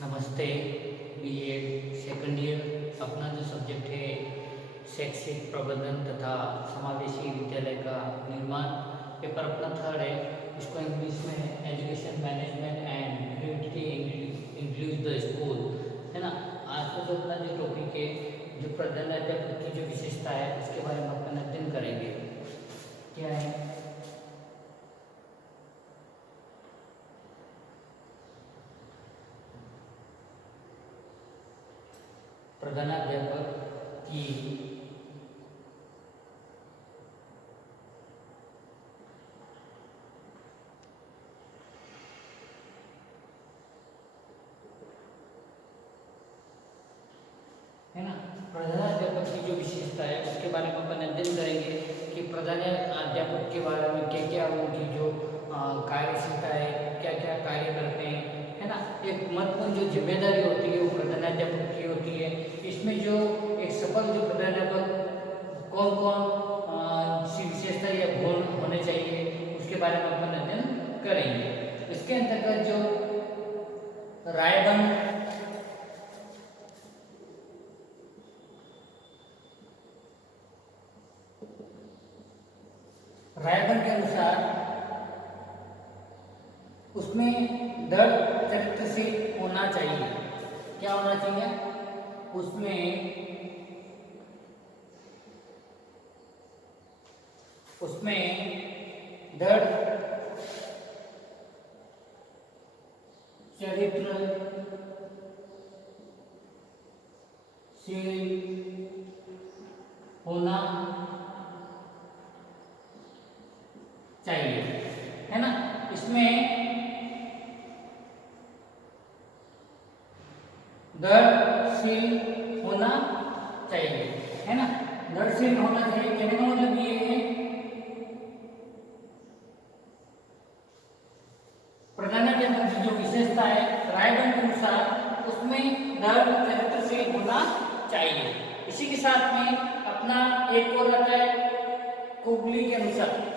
नमस्ते। BEd second year अपना जो सब्जेक्ट है शैक्षिक प्रबंधन तथा समावेशी विद्यालय का निर्माण पेपर अपना थर्ड है। इसको इंग्लिश में education management and creativity include the school है ना। आज का जो अपना जो टॉपिक है, जो प्रधान अध्यापक की जो विशेषता है उसके बारे में अपन अध्ययन करेंगे। क्या है प्रधानाध्यापक की है ना। प्रधानाध्यापक की जो विशेषता है उसके बारे में अपन अध्ययन करेंगे कि प्रधानाध्यापक के बारे में क्या क्या उनकी जो कार्यक्षमता है, क्या क्या कार्य करते हैं, है ना। एक महत्वपूर्ण जो जिम्मेदारी होती है वो प्रधानाध्यापक की होती है। इसमें जो एक सफल जो प्रधानाध्यापक कौन कौन सी विशेषता या गुण होने चाहिए उसके बारे में अपन अध्ययन करेंगे। इसके अंतर्गत जो रायबंद रायबंद के अनुसार उसमें दृढ़ चरित्र से होना चाहिए। क्या होना चाहिए उसमें? उसमें दृढ़ चरित्र से होना चाहिए, है ना। इसमें दृढ़शील होना चाहिए, है ना। दृढ़शील होना चाहिए कहने का मतलब ये है प्रधानाध्यापक की जो विशेषता है रायबंद के अनुसार उसमें दृढ़ चरित्र से होना चाहिए। इसी के साथ में अपना एक और आता है कुगली के अनुसार।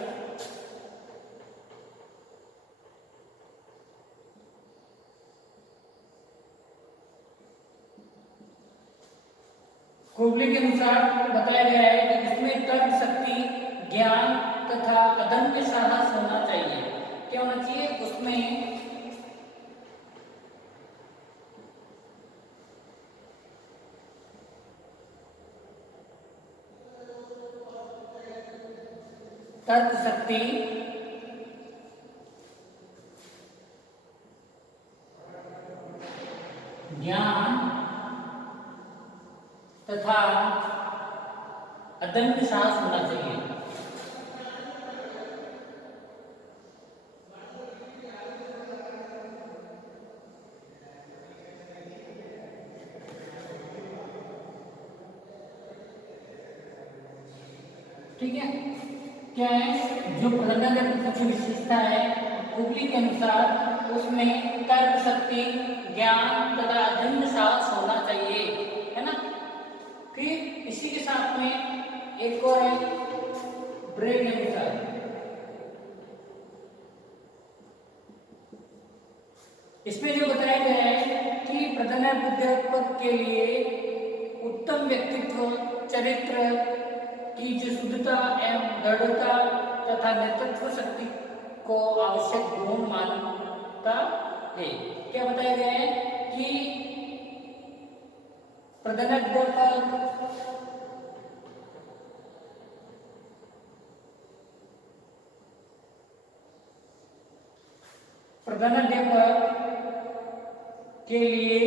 कुगली के अनुसार बताया गया है कि इसमें तर्क शक्ति, ज्ञान तथा अदम्य साहस होना चाहिए। क्या होना चाहिए उसमें? तर्क शक्ति, ज्ञान तथा अदम्य साहस होना चाहिए। ठीक है। क्या है जो प्रधानाध्यापक की विशेषता है कुगली के अनुसार उसमें तर्क शक्ति, ज्ञान तथा अदम्य साहस होना चाहिए, है ना। फिर इसी के साथ में एक और है ब्रे के अनुसार। इसमें जो बताया गया है कि प्रधानाध्यापक के लिए उत्तम व्यक्तित्व, चरित्र की जो शुद्धता एवं दृढ़ता तथा नेतृत्व शक्ति को आवश्यक गुण मानता है। क्या बताया गया है कि प्रधानाध्यापक प्रधानाध्यापक के लिए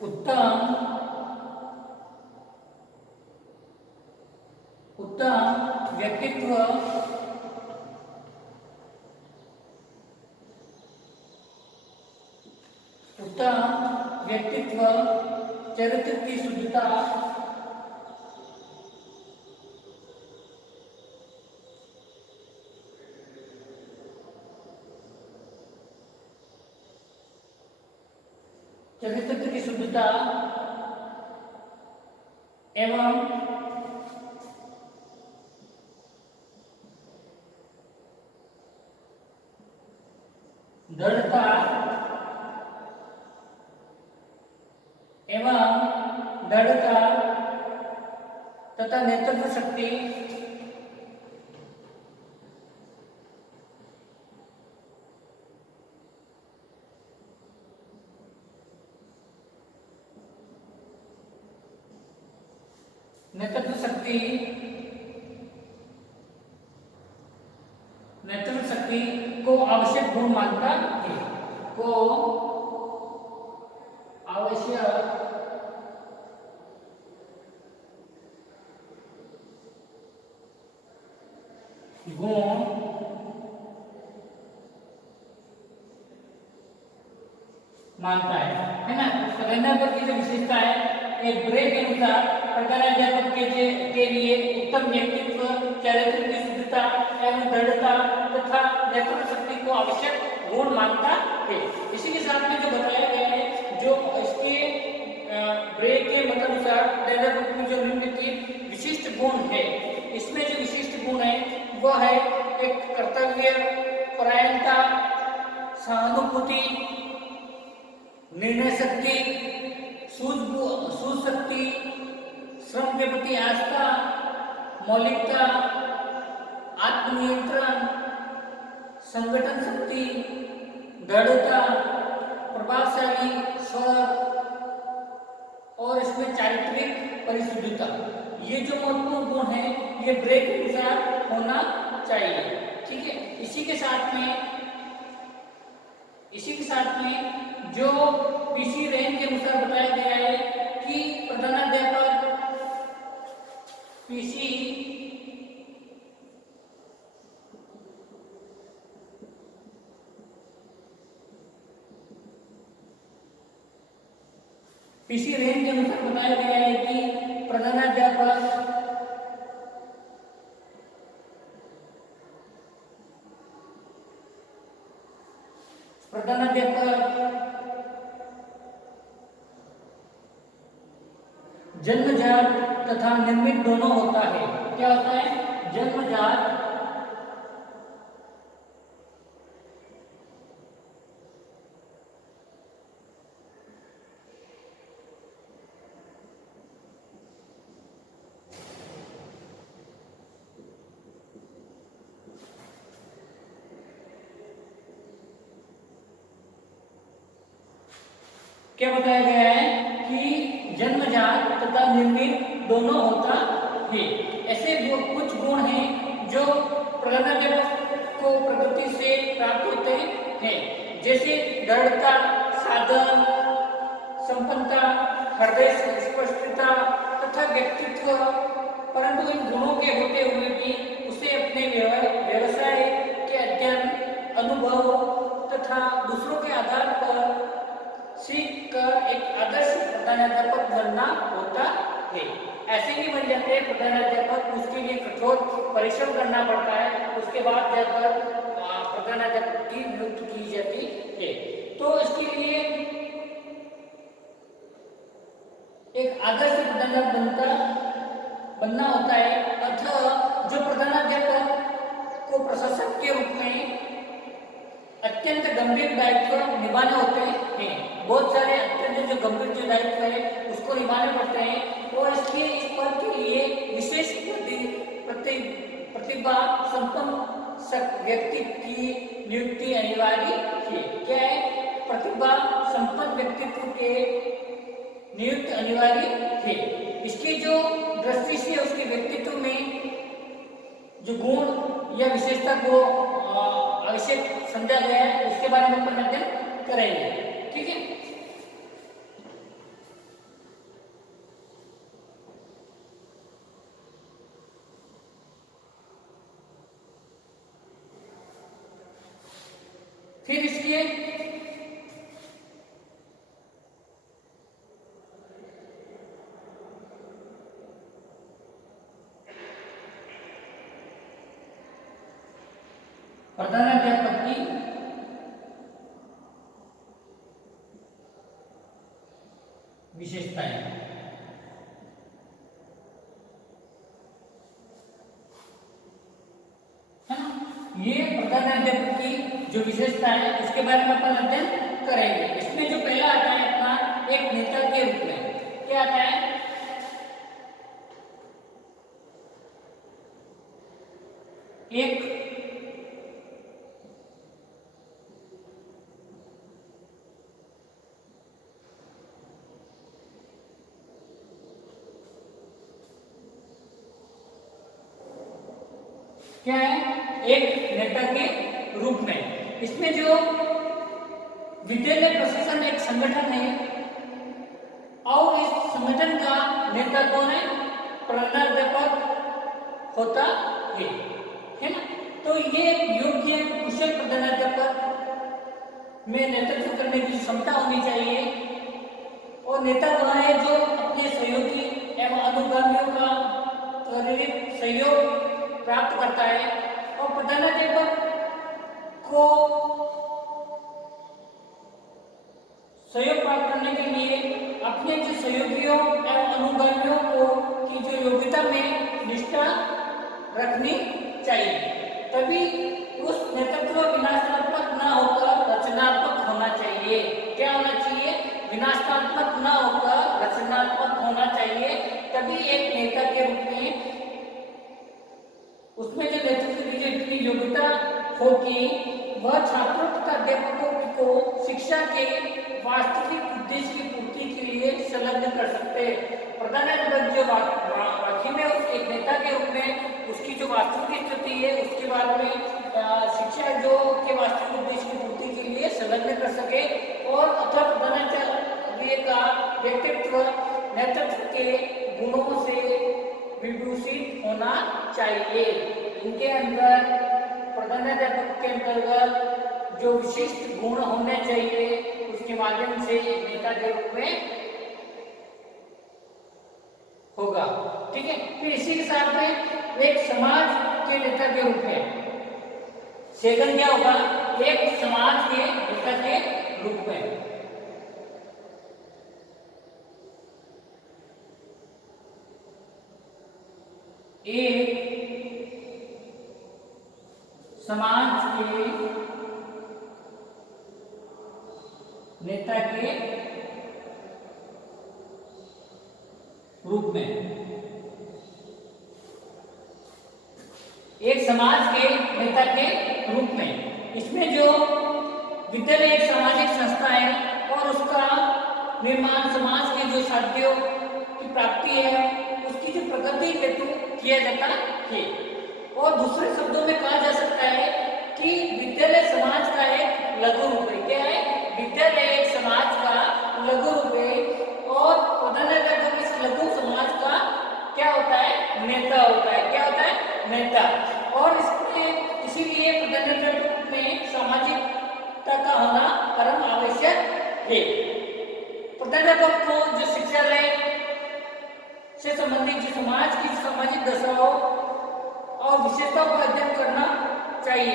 उत्तम व्यक्तित्व, चरित्र की शुद्धता चरित्र की शुद्धता एवं दृढ़ता एवं दृढ़ता तथा नेतृत्व शक्ति नेतृत्व शक्ति को आवश्यक गुण मानता है, को आवश्यक गुण मानता है ना। प्रधानाध्यापक की जो विशेषता है, एक ब्रे के अनुसार प्रधानाध्यापक के लिए उत्तम व्यक्तित्व, चारित्र की शुद्धता एवं दृढ़ता तथा नेतृत्व शक्ति को आवश्यक गुण मानता है। इसी के साथ में जो बताया गया है, जो इसके ब्रे के मत अनुसार प्रधानाध्यापक में जो निम्नलिखित विशिष्ट गुण है, इसमें जो विशिष्ट गुण है वह है एक कर्तव्य परायणता, सहानुभूति, निर्णय शक्ति, सूझ शक्ति, श्रम के प्रति आस्था, मौलिकता, आत्मनियंत्रण, संगठन शक्ति, दृढ़ता, प्रभावशाली स्वर और इसमें चारित्रिक परिशुद्धता। ये जो महत्वपूर्ण गुण है ये ब्रे के अनुसार होना चाहिए। ठीक है, इसी के साथ में जो पीसी रैंक के अनुसार बताया गया है कि प्रधानाध्यापक पीसी रैंक के अनुसार बताया गया है कि प्रधानाध्यापक जन्मजात तथा निर्मित दोनों होता है। क्या होता है? जन्मजात क्या बताया गया है कि जन्मजात तथा निर्मित दोनों होता है। ऐसे कुछ गुण हैं जो प्रधानाध्यापक को प्रकृति से प्राप्त होते हैं, जैसे दृढ़ता, साधन, संपन्नता, हृदय स्पष्टता तथा व्यक्तित्व। परंतु इन गुणों के होते हुए भी उसे अपने व्यवसाय के अध्ययन, अनुभव तथा दूसरों के आधार पर सीख कर एक आदर्श प्रधानाध्यापक बनना होता है। ऐसे ही बन जाते हैं प्रधानाध्यापक, उसके लिए कठोर परिश्रम करना पड़ता है, उसके बाद जाकर प्रधानाध्यापक की नियुक्ति की जाती है। तो इसके लिए एक आदर्श प्रधानाध्यापक बनना होता है। अतः जो प्रधानाध्यापक को प्रशासक के रूप में अत्यंत गंभीर दायित्व निभाने होते हैं, बहुत सारे अत्यंत जो गंभीर जो दायित्व है उसको निभाने पड़ते हैं, और इसके इस पद के लिए विशेष प्रतिभा संपन्न व्यक्ति की नियुक्ति अनिवार्य है। क्या है? प्रतिभा संपन्न व्यक्तित्व के नियुक्त अनिवार्य है। इसकी जो दृष्टि से उसके व्यक्तित्व में जो गुण या विशेषता को आवश्यक समझा गया है उसके बारे में अपन अध्ययन करेंगे। ठीक है, फिर इसके प्रधानाध्यापक की विशेषताएं है ना। ये प्रधानाध्यापक की जो विशेषता है उसके बारे में अपन अध्ययन करेंगे। इसमें जो पहला आता है अपना एक नेता के रूप में, क्या आता है? एक क्या है? एक नेता के रूप में। इसमें जो विद्यालय प्रशासन एक संगठन है और इस संगठन का नेता कौन है? प्रधानाध्यापक होता है ना। तो ये योग्य कुशल प्रधानाध्यापक में नेतृत्व करने की क्षमता होनी चाहिए। और नेता वह है जो अपने सहयोगी एवं अनुगामियों का त्वरित सहयोग प्राप्त करता है। और प्रधानाध्यापक को सहयोग प्राप्त करने के लिए अपने जो सहयोगियों एवं अनुगामियों को की जो योग्यता में निष्ठा रखनी चाहिए, तभी उस नेतृत्व विनाशात्मक न होकर रचनात्मक होना चाहिए। क्या होना चाहिए? विनाशात्मक न होकर रचनात्मक होना चाहिए, तभी एक नेता के रूप में उसमें जो नेतृत्व की जो इतनी योग्यता होगी वह छात्रों तथा अध्यापकों को शिक्षा के वास्तविक उद्देश्य की पूर्ति के लिए संलग्न कर सकते हैं। प्रधानाध्यापक जो वाकई में उस एक नेता के रूप में उसकी जो वास्तविक स्थिति है उसके बारे में शिक्षा जो के वास्तविक उद्देश्य की पूर्ति के लिए संलग्न कर सके। और अथवा प्रधानाचार्य का व्यक्तित्व नेतृत्व के गुणों से विभूषित होना चाहिए। इनके अंदर प्रधानाध्यापक के अंतर्गत जो विशिष्ट गुण होने चाहिए उसके माध्यम से नेता के रूप में होगा। ठीक है। फिर इसी के साथ में एक समाज के नेता के रूप में सेकंड क्या होगा? एक समाज के नेता के रूप में एक समाज के नेता के रूप में, एक समाज के नेता के रूप में। इसमें जो विद्यालय एक सामाजिक संस्था है और उसका निर्माण समाज के जो साध्यों की प्राप्ति है उसकी जो प्रगति हेतु किया जाता है। और दूसरे शब्दों में कहा जा सकता है कि विद्यालय समाज का एक लघु रूप है। क्या है? विद्यालय एक समाज का लघु रूप है और प्रधानाध्यापक इस लघु समाज का क्या होता है? नेता होता है। क्या होता है? नेता। और इसमें इसीलिए प्रधानाध्यापक में सामाजिकता का होना परम आवश्यक है। प्रधानाध्यापक को जो शिक्षालय से संबंधित जो समाज की सामाजिक दशाओं और विशेषताओं का अध्ययन करना चाहिए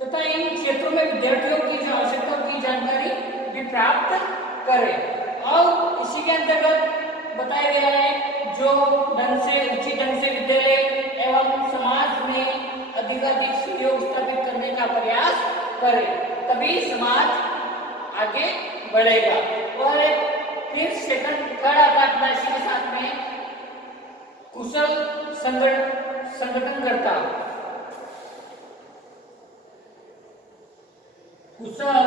तथा इन क्षेत्रों में विद्यार्थियों की जो आवश्यकताओं की जानकारी भी प्राप्त करें। और इसी के अंतर्गत बताया गया है जो ढंग से उचित ढंग से विद्यालय एवं समाज में अधिकाधिक सहयोग स्थापित करने का प्रयास करे, तभी समाज आगे बढ़ेगा। और फिर सेकंड थर्ड आता है अपना इसी के साथ में कुशल संगठनकर्ता। कुशल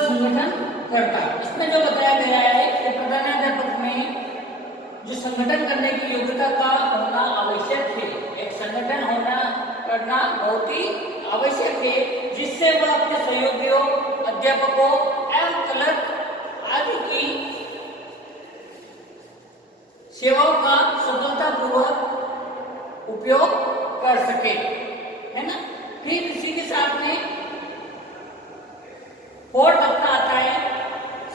संगठनकर्ता। इसमें जो बताया गया है कि प्रधानाध्यापक में जो संगठन करने की योग्यता का होना आवश्यक है। एक संगठन करना बहुत ही आवश्यक है जिससे वह अपने सहयोगियों, अध्यापकों एवं क्लर्क आदि की सेवाओं का सफलतापूर्वक उपयोग कर सके, है ना। फिर इसी के साथ में फोर्थ अपना आता है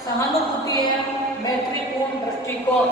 सहानुभूति एवं मैत्रीपूर्ण दृष्टिकोण।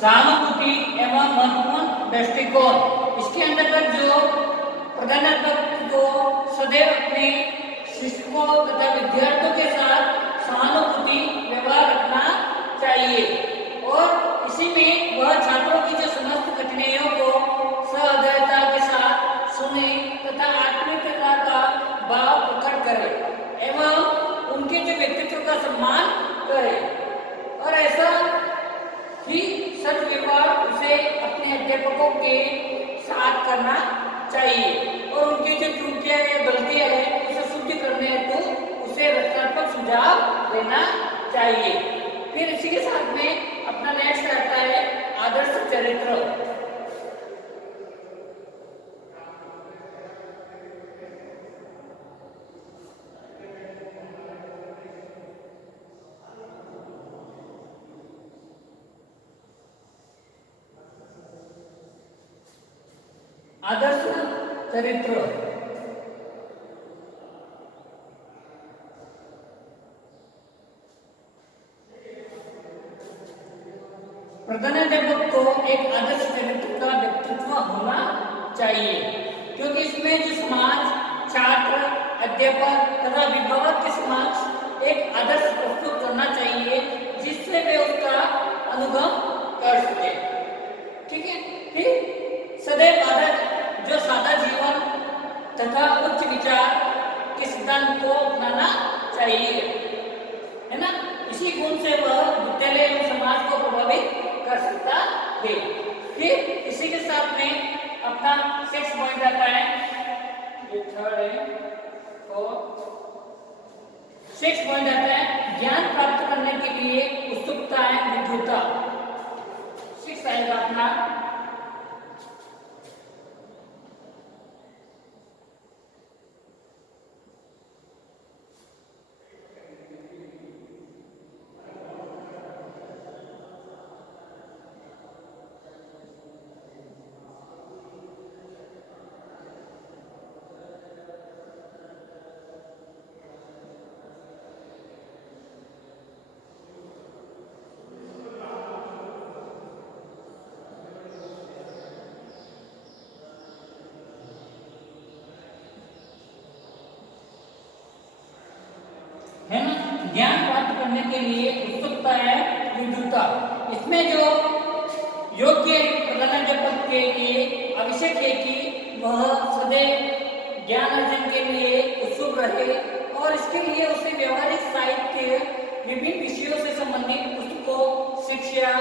सहानुभूति एवं महत्वपूर्ण दृष्टिकोण। इसके अंतर्गत जो प्रधानाध्यापक को सदैव अपने शिक्षकों तथा विद्यार्थियों के साथ सहानुभूति व्यवहार रखना चाहिए और इसी में वह छात्रों की जो समस्त कठिनाइयों को सहृदयता के साथ सुने तथा आत्मीयता का भाव प्रकट करे एवं उनके जो व्यक्तित्व का सम्मान करे और ऐसा ही सदव्यवहार उसे अपने अध्यापकों के साथ करना चाहिए और उनकी जो त्रुटियां या गलतियां हैं उसे शुद्ध करने हेतु उसे रचनात्मक सुझाव देना चाहिए। फिर इसी के साथ में अपना नेक्स्ट आता है आदर्श चरित्र। आदर्श चरित्र प्रधानाध्यापक को एक आदर्श चरित्र का व्यक्तित्व होना चाहिए क्योंकि इसमें जो समाज, छात्र, अध्यापक तथा अभिभावक के समक्ष एक आदर्श प्रस्तुत करना चाहिए जिससे वे उसका अनुगम कर सके। ठीक है। फिर सदैव आदर्श जो सादा जीवन तथा उच्च विचार के सिद्धांत को अपनाना चाहिए, है ना। इसी गुण से वह विद्यालय एवं समाज को प्रभावित कर सकता है। फिर इसी के साथ में अपना 6 पॉइंट आता है, ये थर्ड है, और 6 पॉइंट आता है ज्ञान प्राप्त करने के लिए उत्सुकता है विद्युता। 6 आएगा अपना है ना, ज्ञान प्राप्त करने के लिए उत्सुकता है विद्युता। इसमें जो योग्य प्रधानाध्यापक के लिए आवश्यक है कि वह सदैव ज्ञान अर्जन के लिए उत्सुक रहे और इसके लिए उसे व्यवहारिक साहित्य, विभिन्न विषयों से संबंधित पुस्तकों, शिक्षा,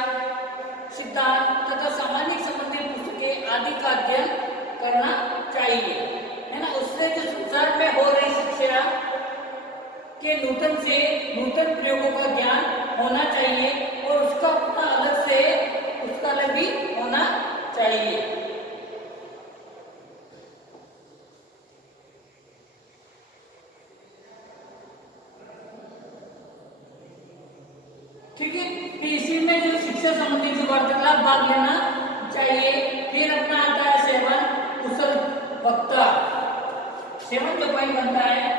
सिद्धांत तथा सामाजिक संबंधित पुस्तकें आदि का अध्ययन करना चाहिए, है ना। उससे जो संसार में हो रही शिक्षा के नूतन से नूतन प्रयोगों का ज्ञान होना चाहिए और उसका अपना अलग से उसका अलग भी होना चाहिए। ठीक है। फिर इसी में जो शिक्षा संबंधी जो वार्तालाप भाग लेना चाहिए। फिर अपना आता है 7 कुशल वक्ता। 7 जो पॉइंट बनता है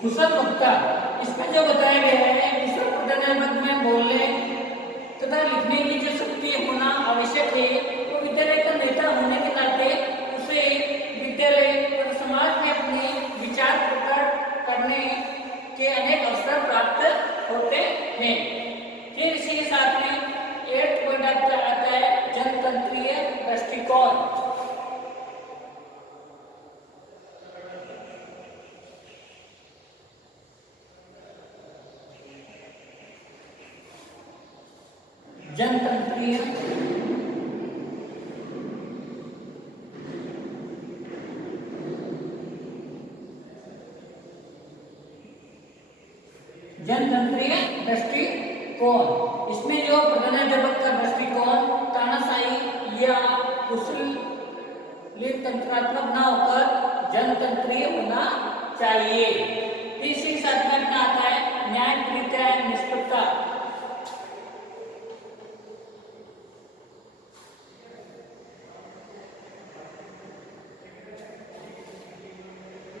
कुशल वक्ता। इसमें जो बताया गया है कुशल प्रधानाध्यापक में बोलने तथा लिखने की जो शक्ति होना आवश्यक है। तो विद्यालय का नेता होने के नाते उसे विद्यालय और समाज में अपने विचार प्रकट करने के अनेक अवसर प्राप्त होते हैं। फिर इसी के साथ में 8 पॉइंट आता है जनतंत्रीय दृष्टिकोण। जनतंत्रीय जनतंत्रीय दृष्टिकोण। इसमें जो प्रधानाध्यापक का दृष्टिकोण तानाशाही या कुशल तंत्रात्मक न होकर जनतंत्रीय होना चाहिए। इसी के साथ में अपना आता है न्यायप्रियता निष्पक्षता।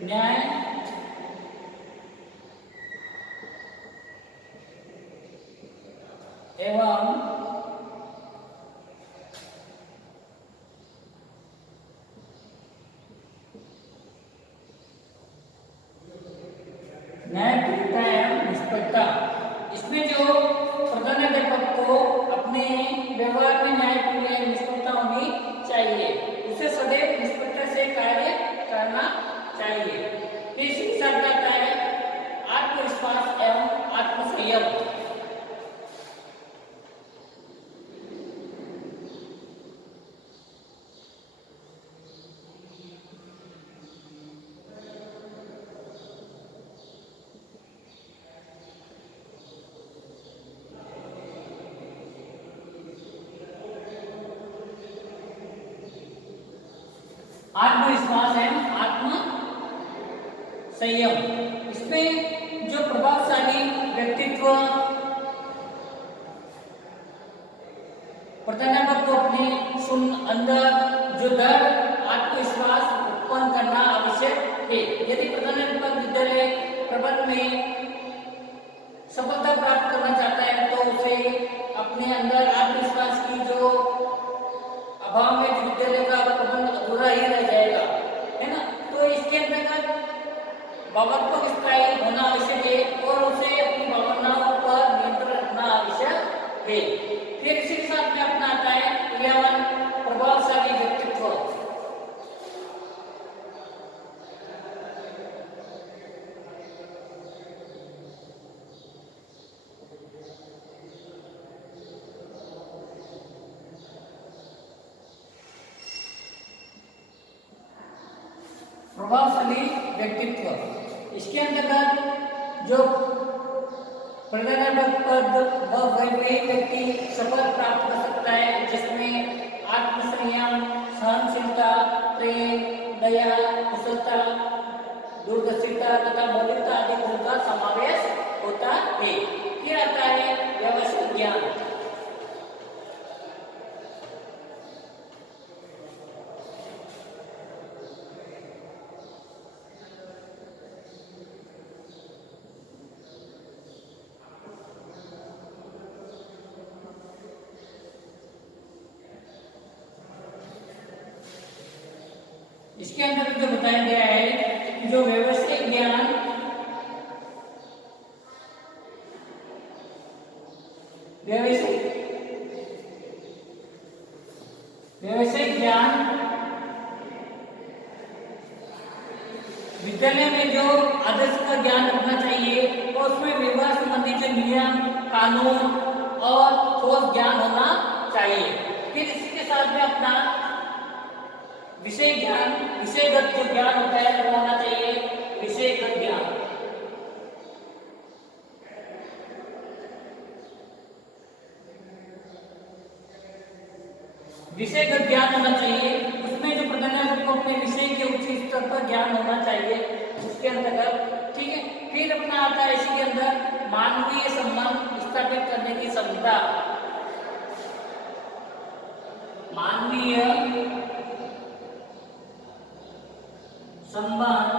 न्याय एवं न्यायप्रियता एवं निष्पक्षता। इसमें जो प्रधानाध्यापक को अपने व्यवहार में न्यायप्रिय निष्पक्षता होनी चाहिए, उसे सदैव निष्पक्षता से कार्य करना चाहिए। फिर इसी के साथ आता है आत्मविश्वास एवं आत्मसंयम। आत्मविश्वास एवं आत्म संयम, इसमें जो प्रभावशाली व्यक्तित्व प्रधानाध्यापक को अपने अंदर जो डर आत्मविश्वास उत्पन्न करना आवश्यक है। यदि प्रधानाध्यापक विद्यालय प्रबंधन में सफलता प्राप्त करना चाहता है तो उसे अपने अंदर आत्मविश्वास की जो अभाव में विद्यालय का प्रबंध अधूरा ही रह जाएगा, है ना। तो इसके अंतर्गत भावनात्मक स्थायी होना आवश्यक है और उसे अपनी भावनाओं पर नियंत्रण रखना आवश्यक है। फिर इसी के साथ में अपना आता है 11 प्रभावशाली व्यक्तित्व। प्रभावशाली व्यक्तित्व, इसके अंतर्गत जो प्रधानाध्यापक पद वही व्यक्ति सफल प्राप्त कर सकता है जिसमें आत्मसंयम, सहनशीलता, प्रेम, दया, कुशलता, दूरदर्शिता तथा मौलिकता आदि गुण का समावेश होता है। फिर आता है व्यवसायिक ज्ञान। इसके अंदर जो बताया गया है जो व्यवसायिक ज्ञान विद्यालय में जो आदर्श का ज्ञान रखना चाहिए और उसमें व्यवहार संबंधी जो नियम, कानून और ठोस ज्ञान होना चाहिए। फिर इसके साथ में अपना विषयगत जो ज्ञान होता है वो होना चाहिए, विषयगत ज्ञान। विषयगत ज्ञान होना चाहिए, उसमें जो प्रधानाध्यापक को अपने विषय के उच्च स्तर पर ज्ञान होना चाहिए उसके अंतर्गत, ठीक है। फिर अपना आता है इसी के अंदर मानवीय संबंध स्थापित करने की क्षमता। मानवीय संबंध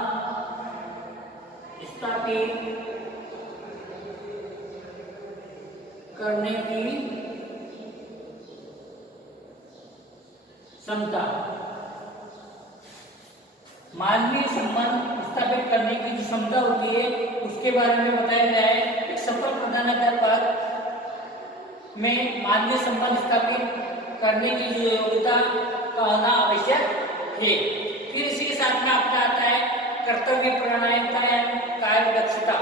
स्थापित करने की क्षमता। मानवीय संबंध स्थापित करने की जो क्षमता होती है उसके बारे में बताया गया है। एक सफल प्रधानाध्यापक में मानवीय संबंध स्थापित करने की जो योग्यता का होना आवश्यक है। फिर इसी के साथ में आपका आता है कर्तव्य परायणता एवं कार्य दक्षता।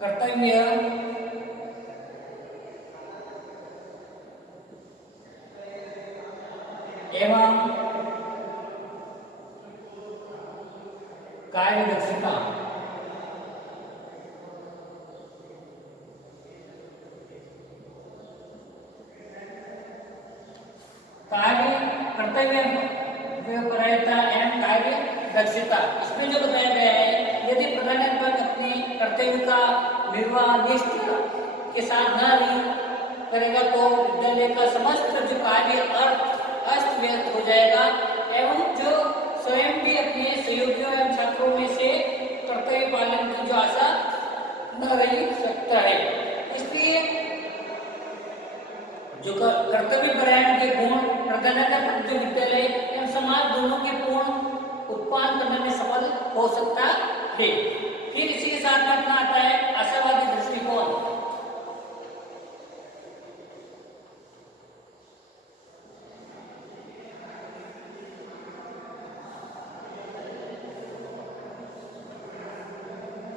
कर्तव्य एवं कार्य दक्षता। कर्तव्यपरायणता एवं कार्य दक्षता, इसमें जो बताया गया है यदि प्रधानाध्यापक अपने कर्तव्य का निर्वाह निष्ठा के साथ न करेगा तो विद्यालय का समस्त जो कार्य अस्त व्यस्त हो जाएगा एवं जो स्वयं भी अपने सहयोगियों एवं छात्रों में से कर्तव्य पालन की जो आशा न रह सकता है। इसलिए जो कर्तव्य परायण के गुण प्रधानाध्यापक जो विद्यालय एवं समाज दोनों के पूर्ण उत्पादन करने में सफल हो सकता है। फिर इसी के साथ में अपना आता है आशावादी दृष्टिकोण।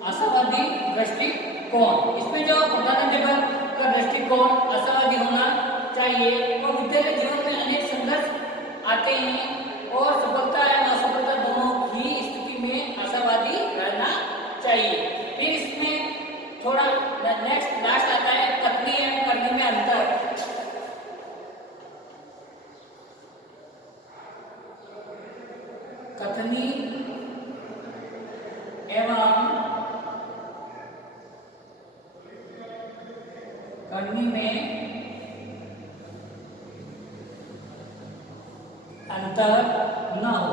आशावादी दृष्टिकोण, इसमें जो प्रधानाध्यापक का दृष्टिकोण आशावादी होना चाहिए और विद्यालय जीवन में अनेक संघर्ष आते हैं और सफलता एवं असफलता दोनों ही स्थिति में आशावादी रहना चाहिए। फिर इसमें थोड़ा नेक्स्ट लास्ट आता है कथनी एवं करनी में अंतर। कथनी एवं करनी में अंतर न होना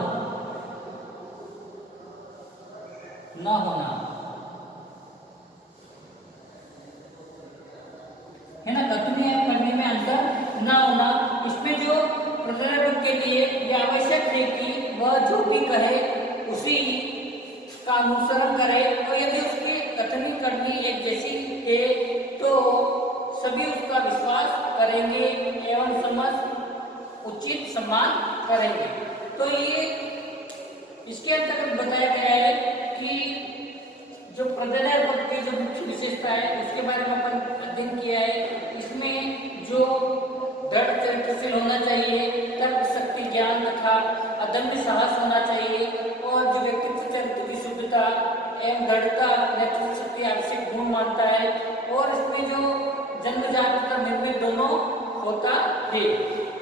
है ना। कथनी एवं करनी में अंतर न होना, इसमें जो प्रधानाध्यापक के लिए यह आवश्यक है कि वह जो भी कहे उसी का अनुसरण करे और यदि उसकी कथनी करनी एक जैसी है तो सभी उसका विश्वास करेंगे एवं समझ उचित सम्मान करेंगे। तो ये इसके अंतर्गत बताया गया है कि जो प्रधानाध्यापक की जो मुख्य विशेषता है उसके बारे में अपन अध्ययन किया है। इसमें जो दृढ़ चरित्रशील होना चाहिए, तर्क शक्ति ज्ञान तथा अदम्य साहस होना चाहिए और जो व्यक्तित्व चरित्र की शुद्धता एवं दृढ़ता नेतृत्व शक्ति आवश्यक गुण मानता है और इसमें जो जन्मजात तथा निर्मित दोनों होता है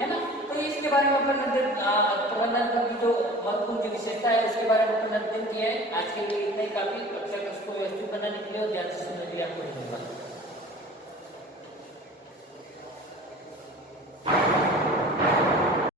ना। तो इसके बारे में अपन प्रबंधन की जो महत्वपूर्ण जो विशेषता है उसके बारे में अपन अध्ययन किया है। आज के लिए इतना ही काफी। कक्षा को व्यवस्थित बनाने के लिए और ध्यान से सुनने के लिए आपको धन्यवाद।